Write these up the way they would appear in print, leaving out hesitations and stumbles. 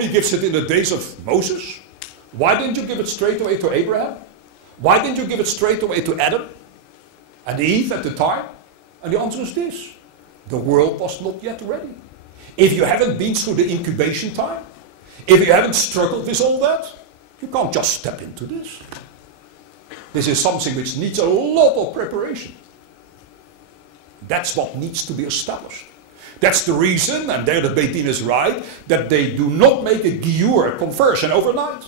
He gives it in the days of Moses. Why didn't you give it straight away to Abraham? Why didn't you give it straight away to Adam and Eve at the time? And the answer is this. The world was not yet ready. If you haven't been through the incubation time, if you haven't struggled with all that, you can't just step into this. This is something which needs a lot of preparation. That's what needs to be established. That's the reason, and there the Beit Din is right, that they do not make a giyur, a conversion, overnight.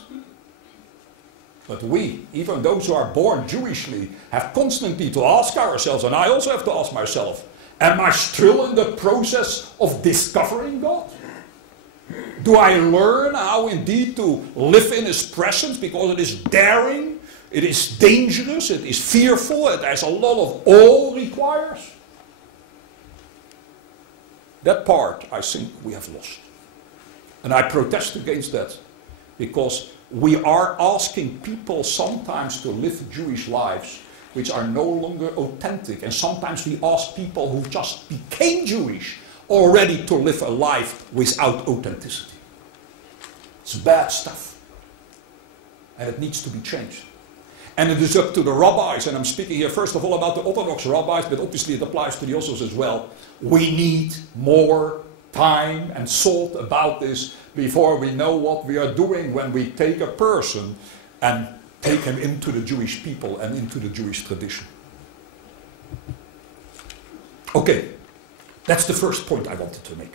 But we, even those who are born Jewishly, have constantly to ask ourselves, and I also have to ask myself, am I still in the process of discovering God? Do I learn how indeed to live in His presence, because it is daring, it is dangerous, it is fearful, it has a lot of awe requires? That part, I think, we have lost. And I protest against that, because we are asking people sometimes to live Jewish lives which are no longer authentic. And sometimes we ask people who just became Jewish already to live a life without authenticity. It's bad stuff. And it needs to be changed. And it is up to the rabbis, and I'm speaking here first of all about the Orthodox rabbis, but obviously it applies to the Ossos as well. We need more time and thought about this before we know what we are doing when we take a person and take him into the Jewish people and into the Jewish tradition. Okay, that's the first point I wanted to make.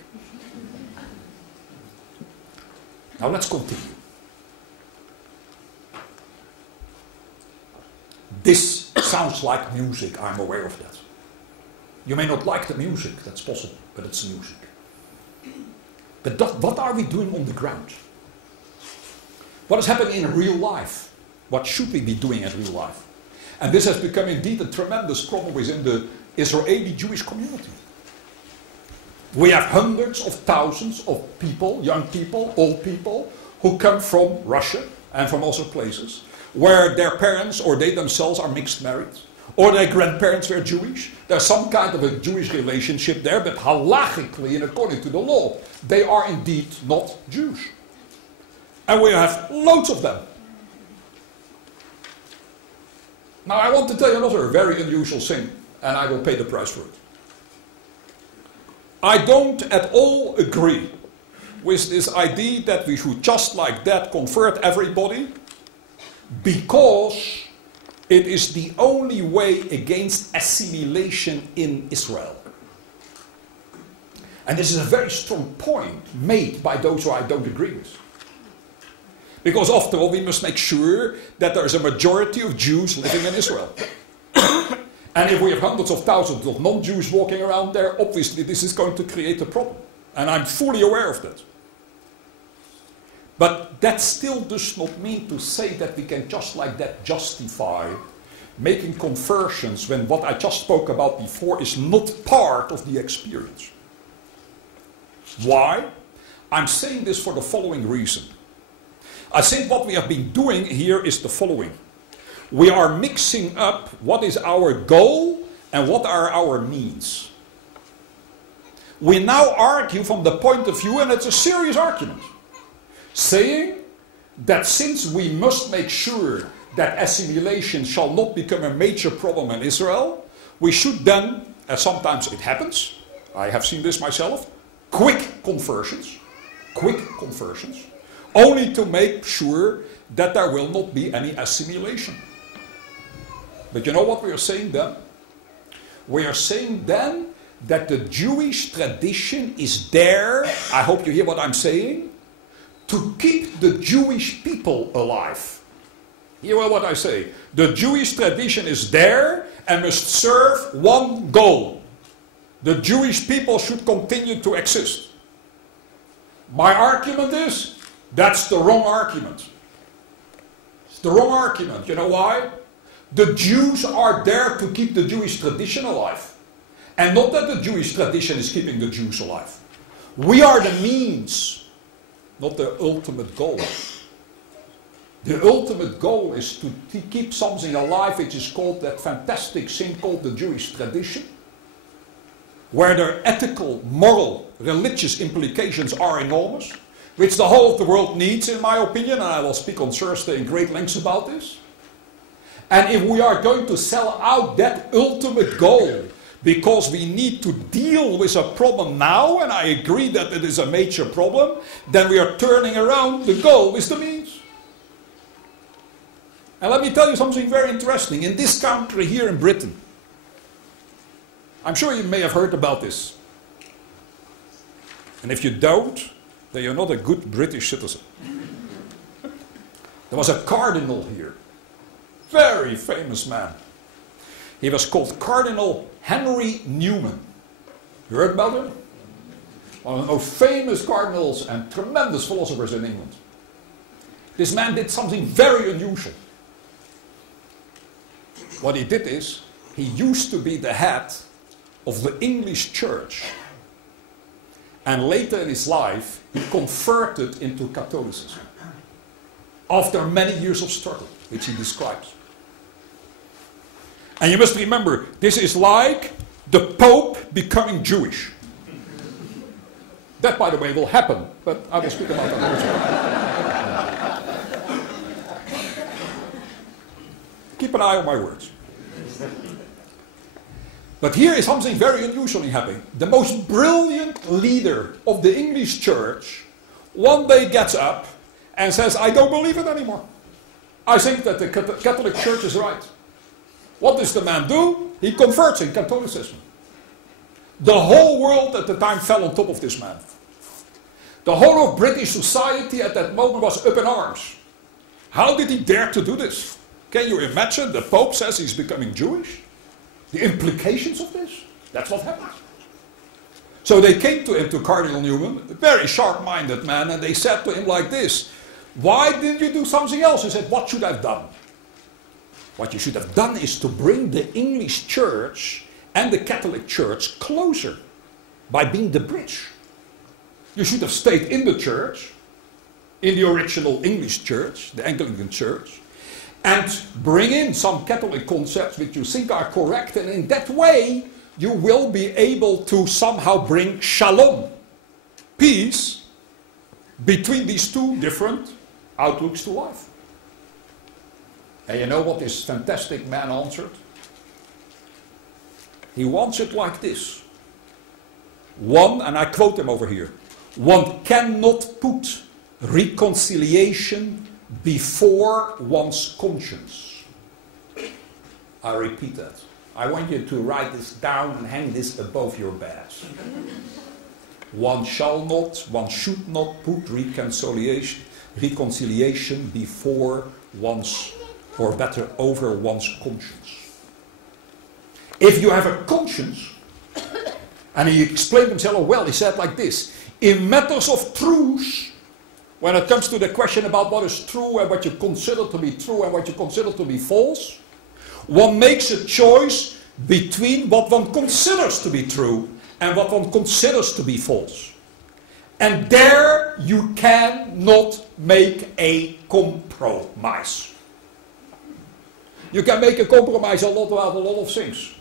Now let's continue. This sounds like music, I'm aware of that. You may not like the music, that's possible, but it's music. But what are we doing on the ground? What is happening in real life? What should we be doing in real life? And this has become indeed a tremendous problem within the Israeli Jewish community. We have hundreds of thousands of people, young people, old people, who come from Russia and from other places, where their parents or they themselves are mixed married, or their grandparents were Jewish. There's some kind of a Jewish relationship there, but halachically and according to the law, they are indeed not Jews. And we have loads of them. Now I want to tell you another very unusual thing, and I will pay the price for it. I don't at all agree with this idea that we should just like that convert everybody, because it is the only way against assimilation in Israel. And this is a very strong point made by those who I don't agree with. Because after all, we must make sure that there is a majority of Jews living in Israel. And if we have hundreds of thousands of non-Jews walking around there, obviously this is going to create a problem. And I'm fully aware of that. But that still does not mean to say that we can just like that justify making conversions when what I just spoke about before is not part of the experience. Why? I'm saying this for the following reason. I think what we have been doing here is the following. We are mixing up what is our goal and what are our means. We now argue from the point of view, and it's a serious argument, saying that since we must make sure that assimilation shall not become a major problem in Israel, we should then, as sometimes it happens, I have seen this myself, quick conversions, only to make sure that there will not be any assimilation. But you know what we are saying then? We are saying then that the Jewish tradition is there, I hope you hear what I'm saying, to keep the Jewish people alive. Hear what I say. The Jewish tradition is there and must serve one goal. The Jewish people should continue to exist. My argument is, that's the wrong argument. It's the wrong argument. You know why? The Jews are there to keep the Jewish tradition alive. And not that the Jewish tradition is keeping the Jews alive. We are the means, not the ultimate goal. The ultimate goal is to keep something alive which is called that fantastic thing called the Jewish tradition, where their ethical, moral, religious implications are enormous. which the whole of the world needs, in my opinion, and I will speak on Thursday in great lengths about this. And if we are going to sell out that ultimate goal because we need to deal with a problem now, and I agree that it is a major problem, then we are turning around the goal with the means. And let me tell you something very interesting. In this country here in Britain, I'm sure you may have heard about this. And if you don't, then you're not a good British citizen. There was a cardinal here. Very famous man. He was called Cardinal Henry Newman. You heard about him? One of the most famous cardinals and tremendous philosophers in England. This man did something very unusual. What he did is, he used to be the head of the English church. And later in his life, he converted into Catholicism. After many years of struggle, which he describes. And you must remember, this is like the Pope becoming Jewish. That, by the way, will happen, but I will speak about that later. Keep an eye on my words. But here is something very unusually happening. The most brilliant leader of the English church one day gets up and says, I don't believe it anymore. I think that the Catholic Church is right. What does the man do? He converts in Catholicism. The whole world at the time fell on top of this man. The whole of British society at that moment was up in arms. How did he dare to do this? Can you imagine? The Pope says he's becoming Jewish. The implications of this? That's what happened. So they came to him, to Cardinal Newman, a very sharp-minded man, and they said to him like this, why didn't you do something else? He said, what should I have done? What you should have done is to bring the English church and the Catholic Church closer by being the bridge. You should have stayed in the church, in the original English church, the Anglican church, and bring in some Catholic concepts which you think are correct, and in that way you will be able to somehow bring shalom, peace, between these two different outlooks to life. And you know what this fantastic man answered? He answered like this. One, and I quote him over here, one cannot put reconciliation before one's conscience. I repeat that. I want you to write this down and hang this above your beds. One should not put reconciliation before one's, or better, over one's conscience. If you have a conscience, and he explained himself well, he said like this, in matters of truth, when it comes to the question about what is true and what you consider to be true and what you consider to be false, one makes a choice between what one considers to be true and what one considers to be false. And there you cannot make a compromise. You can make a compromise about a lot of things.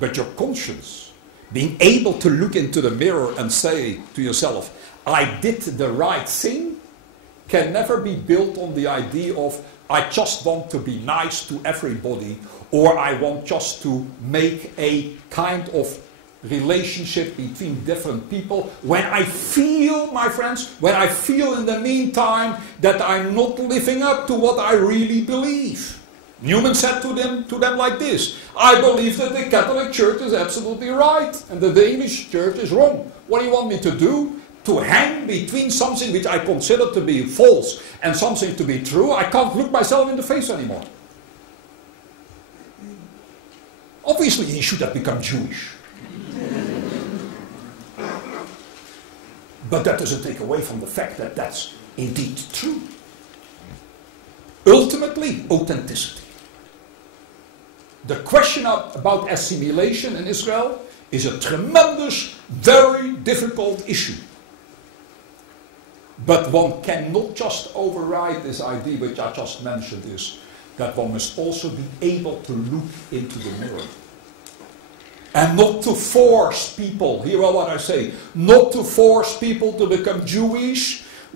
But your conscience, being able to look into the mirror and say to yourself, I did the right thing, can never be built on the idea of I just want to be nice to everybody, or I want just to make a kind of relationship between different people when I feel, my friends, when I feel in the meantime that I'm not living up to what I really believe. Newman said to them like this, I believe that the Catholic Church is absolutely right and that the English Church is wrong. What do you want me to do? To hang between something which I consider to be false and something to be true? I can't look myself in the face anymore. Obviously he should have become Jewish. But that doesn't take away from the fact that that's indeed true. Ultimately, authenticity. The question about assimilation in Israel is a tremendous, very difficult issue. But one cannot just override this idea which I just mentioned, is that one must also be able to look into the mirror. And not to force people, hear what I say, not to force people to become Jewish